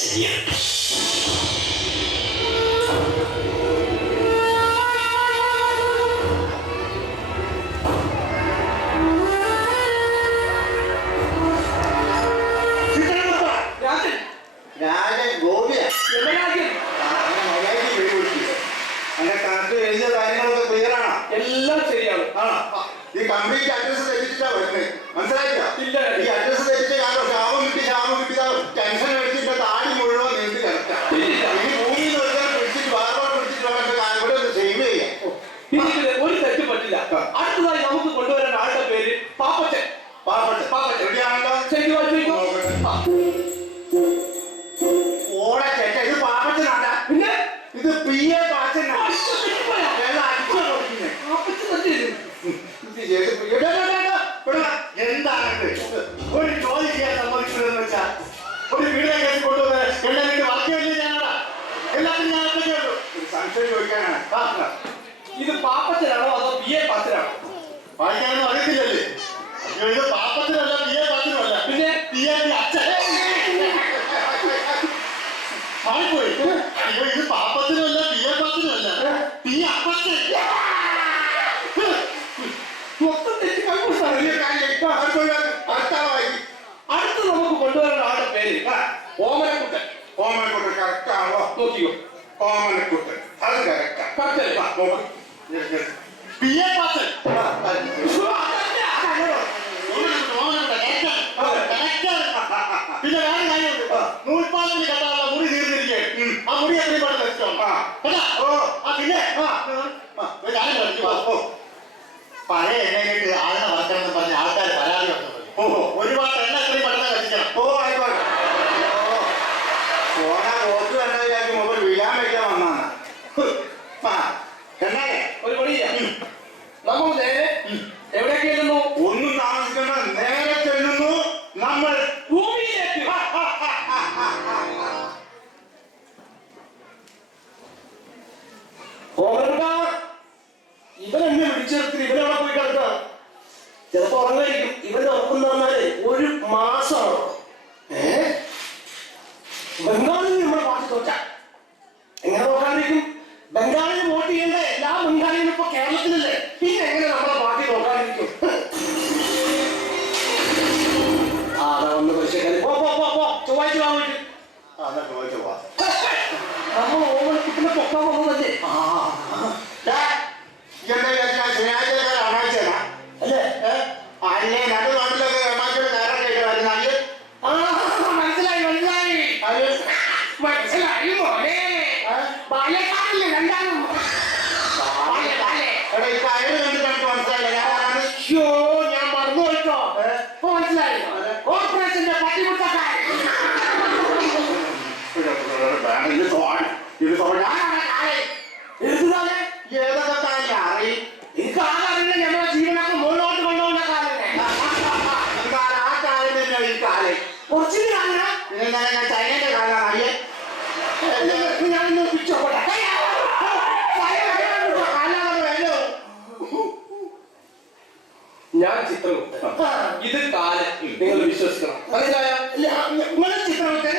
ശരിയാണ്. എല്ലാം ശരിയാണ്. ഈ കംപ്ലീറ്റ് അഡ്രസ് തെറ്റിച്ചാ വരുന്നത്, മനസ്സിലായില്ല? ഈ അഡ്രസ് തെറ്റിച്ച് ഞാൻ ക്ഷാമം കിട്ടി ടെൻഷൻ അടിച്ചിട്ട് താടി മുഴുവൻ നീട്ടി കിടക്കാം. ഈ ഭൂമിയിൽ വെച്ചാൽ പിടിച്ചിട്ട് ബാർബാർ പിടിച്ചിട്ട് ഇവിടെ ഒന്ന് സേവ് ചെയ്യാം. ഒരു തെറ്റ് പറ്റില്ല. അടുത്തതായി നമുക്ക് കൊണ്ടുവരാൻ ആളുടെ പേര് പാപ്പച്ചൻ. റെഡിയാണല്ലോ? ഓടെ ചേട്ടാ, ഇത് പാപ്പച്ചനാണ്. പിന്നെ ഇത് PA പാച്ചനാണ്. എന്താണ് ഒരു ജോലി ചെയ്യാൻ സമ്മതിക്കുന്നതെന്ന് വെച്ചാൽ ഒരു വീടിനെ കേസ് കൊണ്ടുവന്ന് എന്നെ വീട് ബാക്കിയല്ലേ ഞാനാ എല്ലാത്തിനും ഞാൻ ഒറ്റയ്ക്കുള്ളൂ. ഒരു സംശയം ചോദിക്കാനാണ്. ഇത് പാപ്പച്ചനാണോ അതോ PA പാച്ചനാണോ? വായിക്കാനൊന്നും അറിയത്തില്ലല്ലേ? ഇത് പാപ്പത്തിനല്ല, PA പാച്ചനുമല്ല, പിന്നെ PA അച്ഛൻ മാറിപ്പോയി. ഇത് പാപ്പത്തിനുമല്ല, PA പാച്ചനുമല്ല, PA അപ്പച്ചൻ. അടുത്ത് നമുക്ക് കൊണ്ടുവരാൻ ആളുടെ പേര് ഓമനക്കുട്ടൻ. ഓമനക്കുട്ടൻ കറക്റ്റ് ആണോ? നോക്കിയോ, ഓമനക്കുട്ടൻ അത് കറക്റ്റാ. PA പാച്ചൻ പിന്നെ വേറെ കാര്യമുണ്ട്. നൂൽപ്പാലത്തിന് കെട്ടാനുള്ള മുറി തീർന്നിരിക്കേ. ആ മുറി എത്രയും പാട് വെച്ചോ. പിന്നെ പഴയ എണ്ണയിലേക്ക് ആളിനെ വറക്കണം എന്ന് പറഞ്ഞ ആൾക്കാർ പരാതി വന്നത്. ഒരുപാട് എണ്ണ എത്രയും പെട്ടെന്ന് കത്തിക്കണം. ആയിക്കോട്ടെ. ഓർക്ക് എണ്ണയിലേക്ക് മുമ്പ് വീഴാൻ വയ്ക്കാൻ വന്നാണ്. എണ്ണയെ ഒരു പണി നമ്മൾ നേരെ എവിടേക്ക് ചെല്ലുന്നു? ഒന്നും താമസിക്കുന്ന നേരെ ചെല്ലുന്നു നമ്മൾ ഭൂമിയിലേക്ക്. ഇവനെന്നെ വിളിച്ചെടുത്ത് ഇവനവിടെ പോയി കിടക്കാം. ചിലപ്പോ ഉറങ്ങായിരിക്കും. ഇവന്റെ ഉറക്കം എന്ന് പറഞ്ഞാല് ഒരു മാസമാണ്. ബംഗാളിൽ നമ്മളെ പാർട്ടി തോറ്റ എങ്ങനെ നോക്കാണ്ടിരിക്കും? ബംഗാളിൽ വോട്ട് ചെയ്യേണ്ട എല്ലാ ബംഗാളികളും ഇപ്പൊ കേരളത്തിലല്ലേ, പിന്നെ എങ്ങനെ നമ്മളെ പാർട്ടി നോക്കാണ്ടിരിക്കും? അതാ ഒന്ന് പരിശോധിക്കാൻ ചൊവ്വാഴ്ച വാങ്ങിട്ട് നമ്മൾ ഓമനക്കുട്ടിനെ പൊക്കാൻ വന്നതല്ലേ? അല്ലേ? അല്ലേ രണ്ട് നാട്ടിലൊക്കെ എണ്ണാക്കിയുടെ കയറൊക്കെ വരുന്നത്. മനസ്സിലായി മോനെ. ബാല്യക്കാരല്ലേ രണ്ടാളും? എടാ ഈ കയറ് കണ്ടിട്ട് എനിക്ക് മനസ്സിലായില്ല. ഞാൻ മറന്നു പോയിട്ടോ. മനസ്സിലായി. കോർപ്പറേഷന്റെ പട്ടിമുട്ടക്കാരൻ. ഏതൊക്കെ കാര്യം അറിയും? എനിക്ക് ആ കാര്യം ഞങ്ങളുടെ ജീവനൊക്കെ മുന്നോട്ട് കൊണ്ടുപോകുന്ന കാലല്ലേ. ആ കാര്യം തന്നെ ഈ കാലം. കുറച്ചിന് കാലം പിന്നെ ഞാൻ ചൈനയുടെ കാലാണ് അറിയാൻ. ഞാനൊന്ന് പിടിച്ചോട്ടെ. ഞാൻ ചിത്രഗുപ്തൻ, ഇത് കാലൻ. നിങ്ങൾ വിശ്വസിക്കണം. മനസ്സിലായോ? ചിത്രഗുപ്തൻ,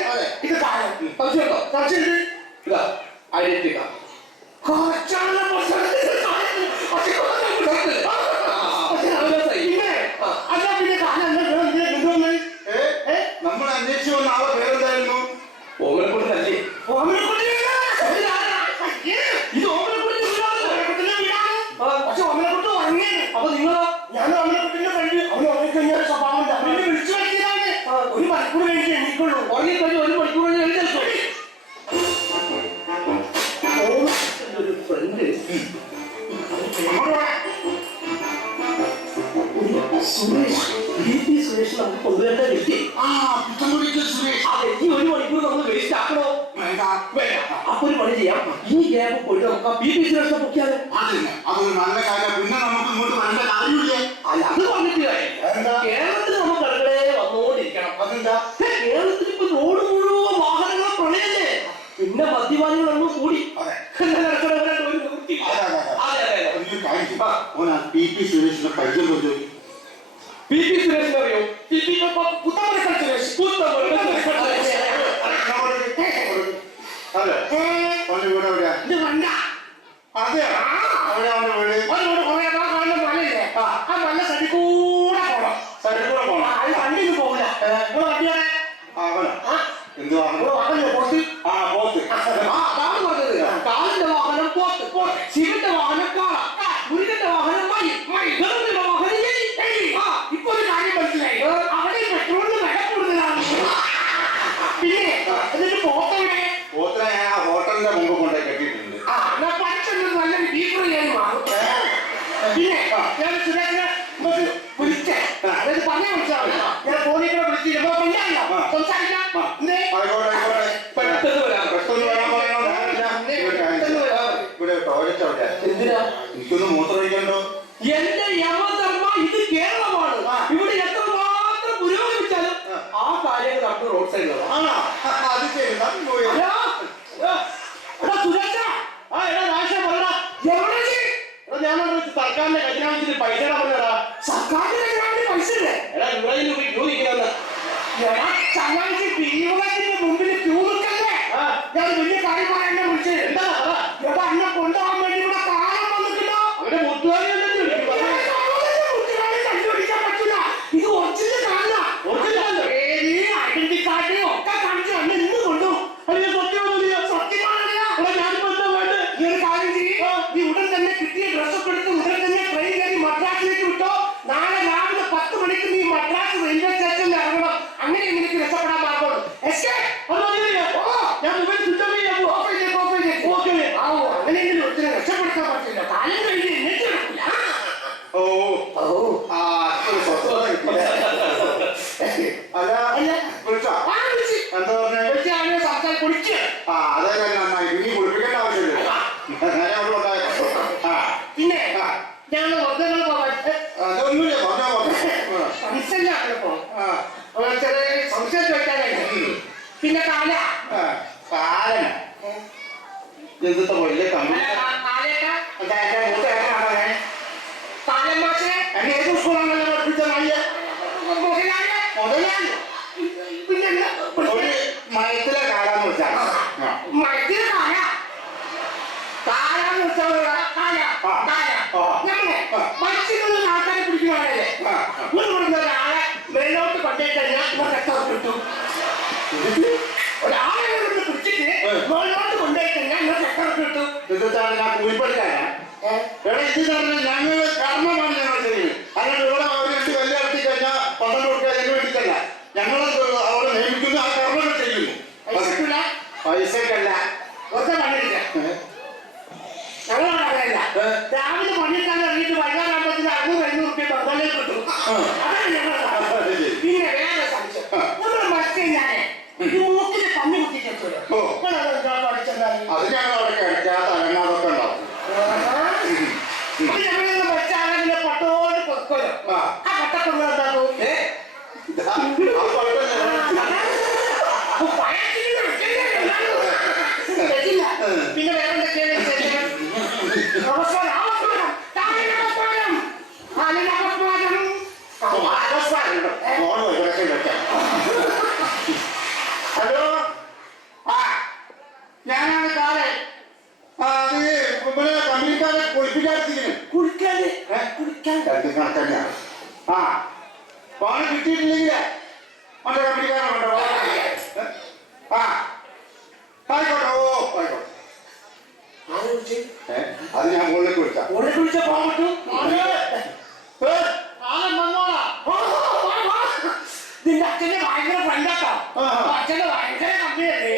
ഇത് കാലൻ. സംശയമുണ്ടോ? സംശയമുണ്ട്. ഇതാ ഐഡന്റിറ്റി കാർഡ്. നമ്മൾ അന്വേഷിച്ചു വന്ന ആളെ പേരെന്തായിരുന്നു? ഓമനക്കുട്ടനല്ലേ? അപ്പൊ നിങ്ങളോ? ഞാൻ ഓമനക്കുട്ടിന്റെ ഫ്രണ്ട്. അവന് ഉറങ്ങിക്കഴിഞ്ഞാൽ സ്വഭാവം വിളിച്ചു വരുത്തിയതാണ്. ഒരു മണിക്കൂർ കഴിഞ്ഞ് എണീക്കുള്ളൂ. ഉറങ്ങിക്കഴിഞ്ഞ് ഒരു മണിക്കൂർ കഴിഞ്ഞ് എഴുന്നേൽക്കും. ഒരു ഫ്രണ്ട് സുരേഷ്, BP സുരേഷ് നമുക്ക് കൊണ്ടുവരേണ്ട വ്യക്തി. ഈ ഒരു മണിക്കൂർ നമ്മൾ വേസ്റ്റ് ആക്കണോ? അപ്പൊ ഒരു പണി ചെയ്യാം. ഈ ഗ്യാപ്പ് പോയിട്ട് നമുക്ക് ആ BP സുരേഷിനെ പൊക്കിയാലോ? അതൊരു നല്ല കാര്യം. പിന്നെ നമുക്ക് ഇങ്ങോട്ട് വരേണ്ട കാര്യമില്ല. അല്ല, അത് പറഞ്ഞിട്ട് കേരളത്തിൽ നമുക്ക് അടുക്കളയെ വന്നുകൊണ്ടിരിക്കണം. അതെന്താ? കേരളത്തിൽ ഇപ്പൊ റോഡ് മുഴുവൻ വാഹനങ്ങൾ പ്രളയല്ലേ, പിന്നെ മദ്യപാനികളൊന്നും കൂടി. BP സുരേഷിന്റെ പരിചയം കൊണ്ടു. BP സുരേഷിനെ അറിയോ? പുത്തമ്പലക്കൽ സുരേഷ്. അതെ അവന്റെ വീട് എവിടെയാ? ഇത് കണ്ട അതെ അവിടെ അവന്റെ വീട് മലയില്ലേ ആ മല സൈഡിൽ കൂടെ പോണം. സൈഡിൽ കൂടെ പോണം. അത് വണ്ടിയിൽ പോകില്ല. വണ്ടിയാണ് എന്ത് വാഹനം? പോത്ത്. ആ പോത്ത്. അതാണ് പറഞ്ഞത്. കാലിന്റെ വാഹനം പോത്ത്, ശിവന്റെ വാഹനം കാള, മുരുകന്റെ വാഹനം മയിൽ, ഗരുഡന്റെ വാഹനം എലി. ഇപ്പൊ ഒരു കാര്യം മനസ്സിലായി. അവിടെ പെട്രോളിന് വില കൂടുതലാണ്. പിന്നെ എന്നിട്ട് പോത്തവിടെ പോത്തിനെ ഞാൻ ആ ഹോട്ടലിന്റെ മുമ്പ് കൊണ്ടേ കെട്ടിയിട്ടുണ്ട്. എന്നാ പഠിച്ചത് നല്ലൊരു ബീഫ് ബിരിയാണി മാറും. പിന്നെ ഞാൻ സുരേഷിനെ ഇങ്ങോട്ട് വിളിച്ചേ. അതായത് പറഞ്ഞ വിളിച്ചാൽ ഞാൻ ഫോണിൽ കൂടെ വിളിച്ചിട്ട് സംസാരിക്കാം. പെട്ടെന്ന് വരാം. ഇവിടെ ടോയ്ലറ്റ് എവിടെയാ? എന്തിനാ? എനിക്കൊന്ന് മൂത്രമൊഴിക്കണ്ടോ? എന്റെ യമധർമ്മ ഇത് കേരളമാണ്. ഇവിടെ എത്രമാത്രം പുരോഗമിച്ചാലും ആ കാര്യങ്ങൾ നമുക്ക് റോഡ് സൈഡിലാണ്. ആണോ? അത് ശരി. സർക്കാരിന്റെ ഖജനാവിൽ പൈസ പറഞ്ഞടാ. സർക്കാരിന്റെ ഖജനാവിൽ പൈസ ഇല്ലേ? എടാ ഇവിടെ ക്യൂ നിൽക്കുന്ന ചങ്ങാഴ്ച പീവളത്തിന്റെ മുമ്പിൽ ക്യൂ നിൽക്കല്ലേ? ഞാൻ വലിയ കാര്യം പറയാൻ വിളിച്ചത് എന്താ എടാ അന്നെ കൊണ്ടുപോകാൻ വേണ്ടി ഇവിടെ കാലം വന്നിട്ടുണ്ടോ? അവരുടെ മുട്ടുകാരി കണ്ടുപിടിക്കാൻ പറ്റില്ല. ഇത് ഒറിജിനൽ കാല ഐഡന്റി കാർഡ് ഒക്കെ കാണിച്ചു അന്നെ ഇന്ന് കൊണ്ടു. അതിന് സത്യമാണല്ല. ഞാനിപ്പോ എന്താ വേണ്ടത്? ഈ ഒരു കാര്യം ചെയ്യും. നീ ഉടൻ തന്നെ കിട്ടിയ ഡ്രസ്സൊക്കെ എടുത്ത് ഉടൻ തന്നെ ട്രെയിൻ കയറി മദ്രാസിലേക്ക് വിട്ടോ. നാളെ രാവിലെ 10 മണിക്ക് നീ മദ്രാസ് റെയിൽവേ സ്റ്റേഷനിൽ ഇറങ്ങണം. അങ്ങനെ നിനക്ക് രക്ഷപ്പെടാൻ പാടുള്ളൂ. ഞാൻ മൊബൈൽ സ്വിച്ച് ഓഫ് ചെയ്യാൻ അങ്ങനെയെങ്കിലും ഒത്തിരി രക്ഷപ്പെടുത്താൻ പറ്റില്ല. കാലം കഴിഞ്ഞ് എന്നിട്ട് കിടക്കില്ല. എന്താ പറഞ്ഞ സംസാരം കുടിക്കുക. അതേ നന്നായി. ഇനി കുളിപ്പിക്കേണ്ട ആവശ്യമില്ല. പിന്നെ ഞാൻ അതൊന്നുമില്ല. സംശയമാണിപ്പോ ചെറിയ സംശയം ചോദിക്കാനായിട്ട്. പിന്നെ കാല കാലന എന്തിട്ട് വലിയ കമ്പനി കാലൻ മാഷെ എന്നെ ഏത് സ്കൂളാണല്ലോ പഠിപ്പിച്ച പിന്നെ ഒരു മയത്തിലെ കാലാന്ന് വെച്ചാൽ മറ്റേ കാല കാലാന്ന് വെച്ചാൽ മത്സ്യങ്ങളിൽ ആൾക്കാരെ പിടിക്കുകയാണല്ലേ? ഒരാളെ മേലോട്ട് കൊണ്ടേ കഴിഞ്ഞാൽ കിട്ടും. ഒരാളെ പിടിച്ചിട്ട് മേലോട്ട് കൊണ്ടേ കഴിഞ്ഞാൽ കിട്ടും. ഞാൻ കൂലിപ്പണിക്കാരാ. ഞങ്ങൾ കർമ്മമാണ് ഞങ്ങൾ ചെയ്യുന്നത്. അങ്ങനെ ഇവിടെ അവർ 2 കല്ല് ഇറക്കി കഴിഞ്ഞാൽ 12 കൊടുക്കുക അതിന് വേണ്ടിയിട്ടല്ല. ഞങ്ങൾ അവിടെ നിയമിക്കുന്നു, ആ കർമ്മങ്ങൾ ചെയ്യുന്നു. പൈസക്കല്ല. ഞങ്ങളോട് അറിയില്ല. രാവിലെ പണിയെടുക്കാൻ ഇറങ്ങിയിട്ട് വൈകുന്നേരത്തിന് 600-500 രൂപ ബംഗാളിലേക്ക് കിട്ടും. അതാണ് ഞങ്ങൾ. പിന്നെ വേറെ സംശയം. നമ്മൾ മത്സ്യം ഞാനേ മൂക്കിന് കണ്ണു കുത്തിച്ചോ അത് ഞങ്ങൾ അവിടെ കിടക്കാത്ത അനങ്ങാതൊക്കെ ഉണ്ടാവും. ഞങ്ങൾ വെച്ചാണെങ്കിൽ പട്ടോട് പൊക്കോലോ. ആ പട്ടക്കൊന്നും എന്താക്കും? പിന്നെ വേറെ എന്തൊക്കെയാണ്? ഹലോ, ഞാനാണ് കാലൻ. അത് ഇവിടെ കമ്പനിക്കാരെ കുളിപ്പിക്കാതിരിക്കുന്നു. കണക്കന്നെയാണ്. പണം കിട്ടിയിട്ടില്ലെങ്കിലേ മറ്റേ കമ്പനിക്കാരെ കൊണ്ടോ. ആയിക്കോട്ടെ. ആയിക്കോട്ടെ. അത് ഞാൻ മുകളിലേക്ക് വിളിക്കാം. വിളിച്ച പോകാൻ പറ്റും. നിന്റെ അച്ഛന്റെ ഭയങ്കര ഫ്രണ്ടാട്ടോ. അച്ഛന്റെ ഭയങ്കര കമ്പിയല്ലേ?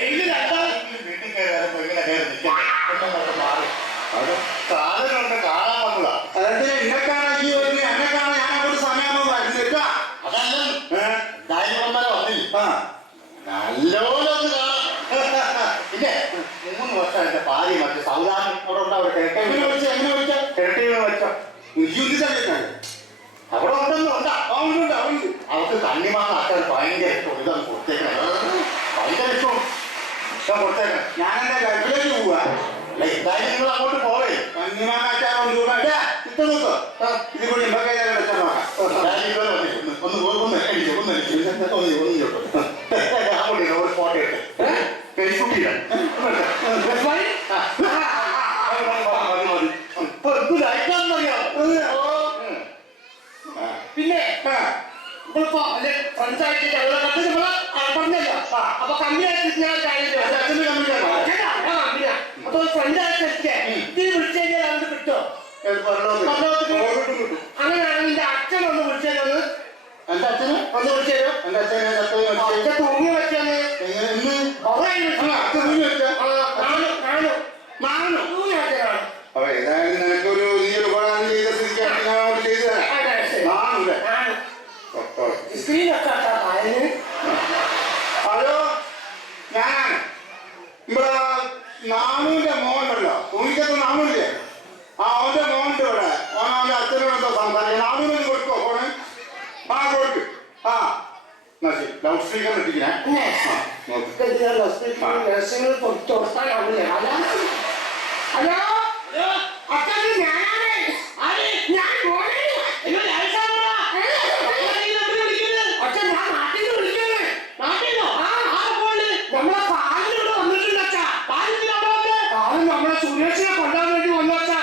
സാധനമുണ്ട് കാണാൻ വന്നതാ. അതായത് എന്നെ കാണാൻ ഈ വരുന്നത് എന്നെ കാണാൻ ഞാൻ അങ്ങോട്ട് സമയമാകുമ്പോൾ വരുന്നില്ല. നല്ലോണം കാണാം. ഇല്ലേ 3 വർഷം എന്റെ ഭാര്യ മറ്റേ സൗദാമി അവിടെ ഉണ്ട്. അവിടെ എങ്ങനെ വെച്ച കിരട്ടീന്ന് വെച്ചോ അവിടെ ഉണ്ടെന്ന് ഉണ്ടാ. അവർക്ക് കണ്ണിമാങ്ങ ആക്കാൻ ഭയങ്കര ഇഷ്ടം. ഇതാണ് കൊടുത്തേക്കണേ. ഭയങ്കര ഇഷ്ടം. ഇതാ കൊടുത്തേക്കണേ. ഞാനെന്റെ ഗൾഫിലേക്ക് പോവാ. എന്തായാലും നിങ്ങൾ അങ്ങോട്ട് പോവേ. കണ്ണിമാങ്ങാച്ചാറും ഇട്ട് നോക്കോ. ഇത് കൂടി ഇമ്പൊക്കെ വെച്ചാൽ ഒരു ഫോട്ടോ എടുത്ത് ഫേസ്ബുക്കിൽ പിന്നെ ഇപ്പൊ ഫ്രണ്ട്സായിട്ട് പറഞ്ഞല്ലോ അപ്പൊ കമ്മിയായിട്ട് ഞാൻ അപ്പൊ ഫ്രണ്ടായിട്ട് ഇതിന് വിളിച്ചു കഴിഞ്ഞാൽ അത് കിട്ടോ അങ്ങനെയാണ് നിന്റെ അച്ഛൻ ഒന്ന് വിളിച്ചത് എന്റെ അച്ഛന് ഒന്ന് വിളിച്ചോ എന്റെ അച്ഛനെ അച്ഛൻ തൂങ്ങി വെച്ചത് തൂങ്ങി വെച്ചതാണ്. അപ്പൊ ഏതായാലും നിനക്കൊരു നീ ഒരു ഉപകാരം ചെയ്ത സ്ഥിതിക്ക് ഞാൻ ചെയ്തു തരാം. സ്ക്രീനൊക്കെ ഹലോ, ഞാനാണ് ഇവിടെ നാണുവിന്റെ മോനുണ്ടല്ലോ, തുണിക്കത്ത് നാണുല്ലേ, അവന്റെ മോനുണ്ട് ഇവിടെ. അവന്റെ അച്ഛനോടൊക്കെ സംസാരിക്കും. നാണുവിന് കൊടുക്കോ ഫോണ്? കൊടുക്ക്. എന്നാ ശരി, ലൗഡ് സ്പീക്കർ ഇട്ടിരിക്കണേ. ഹലോ അച്ഛൻ ഞാനാണ് അച്ഛൻ ഞാൻ നാട്ടിൽ നിന്ന് വിളിക്കുന്നത്. നമ്മളെ കാലിലൂടെ വന്നിട്ടുണ്ട് അച്ഛാ. കാലം നമ്മളെ സുരേഷിനെ കൊല്ലാൻ വേണ്ടി വന്നു അച്ഛാ.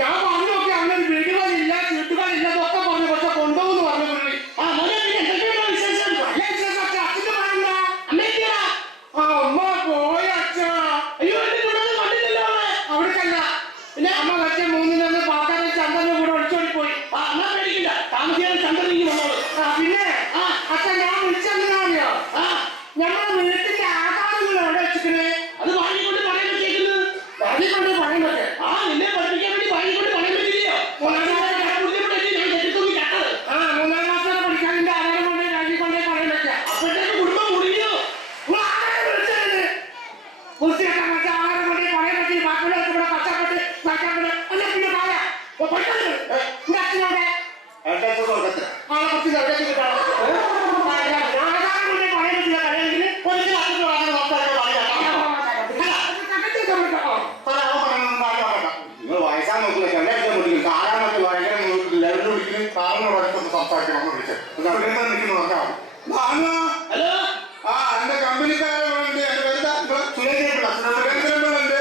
ഞാൻ പറഞ്ഞു നോക്കി അങ്ങനെ വീടുകളില്ല ചീട്ടുകളില്ല എന്നൊക്കെ പറഞ്ഞു. പക്ഷെ കൊണ്ടുപോകുന്നു പറഞ്ഞു പുള്ളി. നല്ല വിശേഷം അച്ഛാ. അച്ഛന്റെ പറയണ്ട അമ്മ പോയി അച്ഛാ. അവിടേക്കല്ല പിന്നെ അമ്മ വെച്ച മൂന്നിനൊന്ന് പാക്കാതെ ചന്ദ്രന്റെ കൂടെ ഒളിച്ചോടി പോയി. പിന്നെ അച്ഛൻ ഞാൻ വിളിച്ചെന്തിനാറിയോ ഞമ്മടെ വീട്ടിന്റെ ആധാരങ്ങൾ എവിടെ വെച്ചിട്ട് അത് വാങ്ങിക്കൊണ്ട് പറയാൻ പറ്റിയേക്കുന്നു. വാങ്ങിക്കൊണ്ട് പറയാൻ പറ്റും. നിന്നെ പഠിപ്പിക്കാൻ വേണ്ടി വാങ്ങിക്കൊണ്ട് പറയാൻ പറ്റില്ലയോ? മൂന്നാം ക്ലാസ്സിലെ പഠിക്കാൻ നിന്റെ ആധാരം കൊണ്ട് വാങ്ങിക്കൊണ്ടേ പറയാൻ പറ്റുക. അപ്പോഴത്തേക്ക് കുടുംബം മുടിഞ്ഞു. കുറിച്ചിട്ടാൻ പറ്റ ആധാരം കൊണ്ടേ പറയാൻ പറ്റി. ബാക്കിയുള്ളവർക്ക് ഇവിടെ കഷ്ടപ്പെട്ട് വായിക്കാൻ പിന്നെ പറയാ എന്റെ അച്ഛനോടെ എന്റെ അച്ഛൻ കൊടുക്കത്തില്ല. ആളെ കുറച്ച് നിർദ്ദേശം കിട്ടാണ്. ആധാരം കൊണ്ടേ പറയാൻ പറ്റില്ല. കഴിയെങ്കിൽ ഒരിക്കലും അച്ഛനോട് അങ്ങനെ നോക്കാൻ നിങ്ങൾ വയസ്സാൻ നോക്കില്ല, എന്റെ അച്ഛൻ വിളിക്കും. കാലാന്നൊക്കെ ഭയങ്കര ലെവലിൽ വിളിക്കും. കാറിനോട് അടുത്തൊന്ന് സംസാരിക്കണം വിളിച്ചത്. നിൽക്കുന്നു നോക്കാം. എന്റെ കമ്പനിക്കാരുണ്ട്. എന്റെ വരുന്ന സുരേന്ദ്രൻ ഉണ്ട്.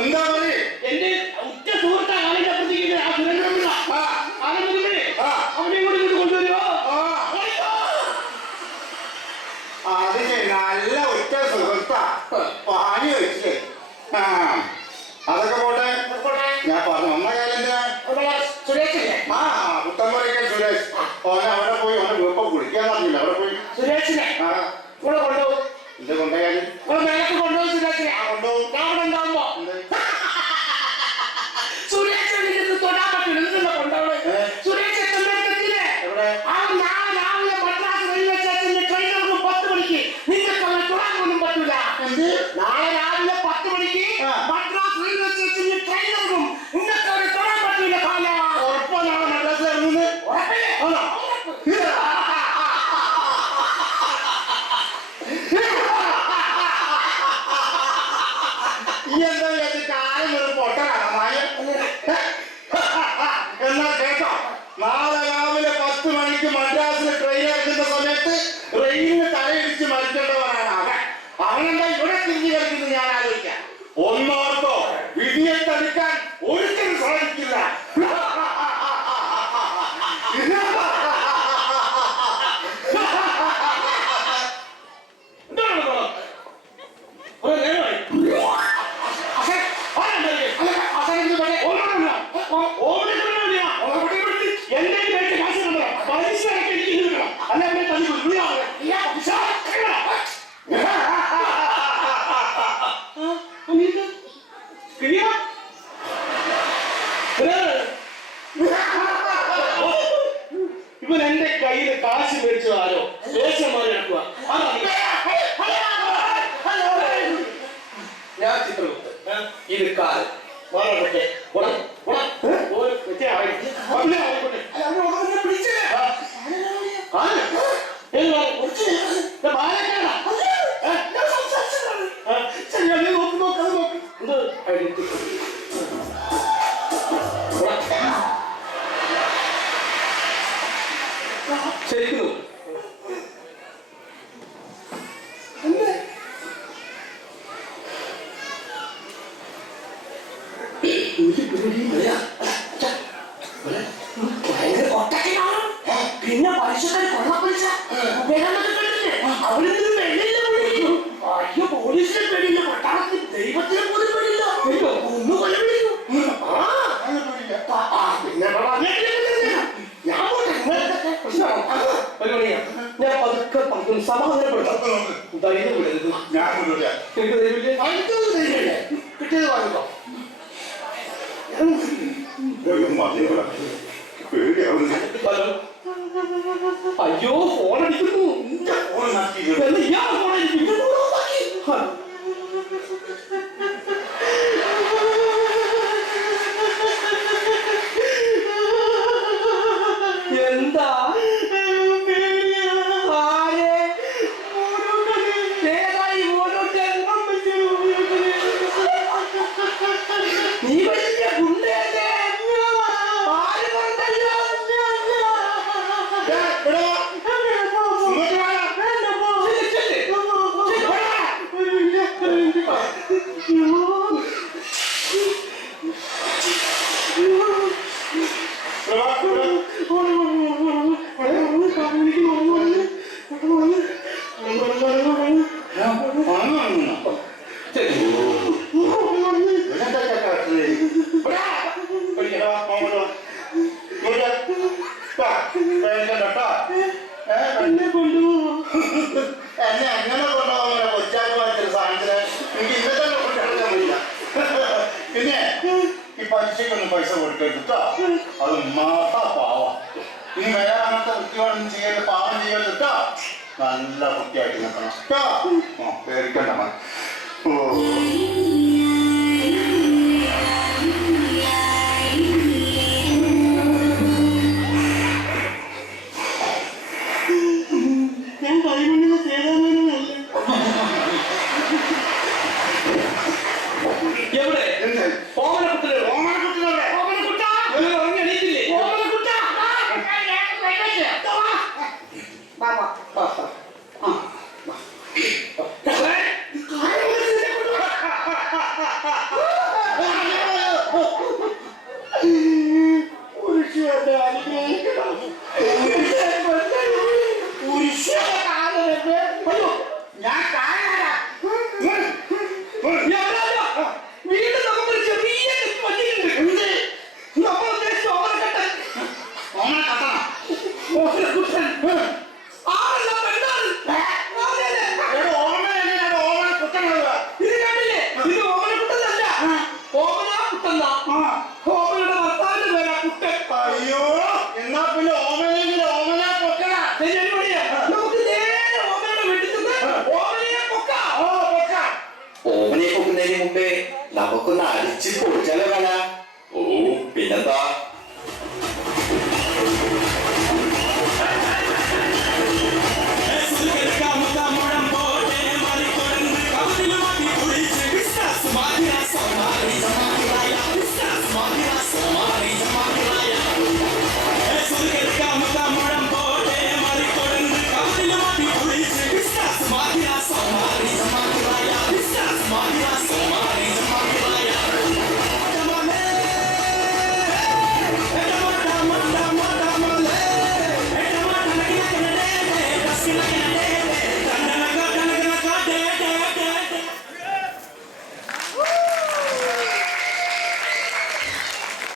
എന്താ പറയേ? എന്റെ ഉറ്റ സുഹൃത്താ കാലിന്റെ അപ്പുറത്തേക്ക് ആ സുരേന്ദ്രൻ അവനെ കൂടി ഇങ്ങോട്ട് കൊണ്ടുവരുമോ? അത് ശരി, നല്ല ഒറ്റ സുഹൃത്താ. പാനി വെച്ചില്ലേ? അതൊക്കെ പോട്ടെ. ഞാൻ പറഞ്ഞു വന്ന കാര്യം എന്തിനാ? സുരേഷിനെ പുത്തമ്പറയ്ക്കൽ സുരേഷ് ഓനെ അവിടെ പോയി ഓനെ വീപ്പം കുടിക്കാൻ പറഞ്ഞില്ല. അവിടെ പോയി സുരേഷിനെ ഇവിടെ കൊണ്ടുപോകും. എന്റെ കൊണ്ടകാര്യം മേലക്ക് കൊണ്ടുപോകും. സുരേഷിനെ കൊണ്ടുപോകും. ഞാൻ ഇവിടെ ഉണ്ടാവുമ്പോ സുരേഷ് തൊടാൻ പറ്റില്ല. കൊണ്ടുപോകും. സുരേഷ് എത്തുമ്പോഴത്തേക്കില്ലേ നാളെ രാവിലെ മദ്രാസ് റെയിൽവേ സ്റ്റേഷനിലെ ട്രെയിനർക്ക് 10 മണിക്ക് നിങ്ങൾക്ക് അവരെ തൊടാൻ പോലും പറ്റൂല. നാളെ രാവിലെ 10 മണിക്ക് മദ്രാസ് റെയിൽവേ സ്റ്റേഷനിൽ ട്രെയിനർക്കും നിങ്ങൾക്ക് അവരെ തൊടാൻ പറ്റൂല. കാല ഉറപ്പാണ് നാളെ മദ്രാസിൽ ഇറങ്ങുന്നത്. ഈ എന്താ കാലം ഒരു പൊട്ടനാണ് മായ. എന്നാ കേട്ടോ, നാളെ രാവിലെ 10 മണിക്ക് മദ്രാസിൽ ട്രെയിൻ ഇറക്കുന്ന സമയത്ത് ട്രെയിനിന് തലയിടിച്ച് മരിക്കേണ്ടവനാണ് അവൻ. അവനെന്താ ഇവിടെ തിരിഞ്ഞു സമാധാനപ്പെടുത്താം. ധൈര്യം വിടരുത്. ഞാൻ കൊണ്ടുവരാം. എനിക്ക് ധൈര്യമില്ലേ? അടുത്തത് തന്നെയല്ലേ കിട്ടിയത് വാങ്ങിക്കോ. പേടിയാവുന്നു. ഹലോ. അയ്യോ ഫോൺ അടിക്കുന്നു. ഫോൺ നാക്കി എന്നാ ഇയാൾ ഫോൺ അടിക്കുന്നു. ഹലോ. എന്താ നീ വലിയ ഗുണ്ടയല്ലേ? ആര് പറഞ്ഞല്ലോ? എന്നെ അങ്ങനെ കൊണ്ടുപോകുന്ന കൊച്ചാക്കുമാറ്റൊരു സാധനത്തിന് എനിക്ക് ഇന്നത്തെ കൊണ്ടുവരാൻ പറ്റില്ല. പിന്നെ ഈ പലിശക്കൊന്നും പൈസ കൊടുക്കരുത് കേട്ടോ. അത് മാസാ പാവം. ഇനി വേറെ അങ്ങനത്തെ വൃത്തിയോടൊന്നും ചെയ്യരുത്, പാവം ചെയ്യരുത് കേട്ടോ. നല്ല വൃത്തിയായിട്ട് നിൽക്കണം കേട്ടോ. പേടിക്കണ്ട മതി. ഓ ഞാൻ കളിമണ്ണിന് സേതാമേനല്ലേ? എവിടെ? ഓമനക്കുട്ടനോ? ഓമനക്കുട്ടനല്ലേ? ഓമനക്കുട്ട, ഉറങ്ങി എണീറ്റില്ലേ? ഓമനക്കുട്ട, വാ, വാ, വാ, വാ. പുരുഷന്റെ അനുഗ്രഹിക്കണം. പുരുഷന്റെ കാലമല്ലേ? അയ്യോ, ഞാൻ കാലാ. വീണ്ടും നമുക്കൊരു ചെറിയ പറ്റിയിട്ടുണ്ട്. നമ്മൾ ഉദ്ദേശിച്ച ഓമനക്കട്ടൻ. ഓമനക്കട്ടനാ? ഓമനക്കുട്ടൻ ആരെല്ലാം പെണ്ണാണ്. അതെ, അതെ. ഓമനക്കുട്ടനാണ്. ഇത് കണ്ടില്ലേ? ഇത് ഓമനക്കുട്ടനല്ല, ഓമനാക്കുട്ടനാ. ഓമനയുടെ ഭർത്താവിന്റെ പേരാ കുട്ടൻ. അയ്യോ, എന്നാ പിന്നെ ഓമനെങ്കിൽ ഓമന പൊക്കണ. ശരി, വഴിയാ. നമുക്ക് നേരെ ഓമനയുടെ വീട്ടിൽ ചെന്ന് ഓമനയെ പൊക്കാം. ഓമനെ പൊക്കുന്നതിന് മുമ്പേ നമുക്കൊന്ന് അടിച്ച് പൊളിച്ചാലോ വേല. ഓ പിന്നെന്താ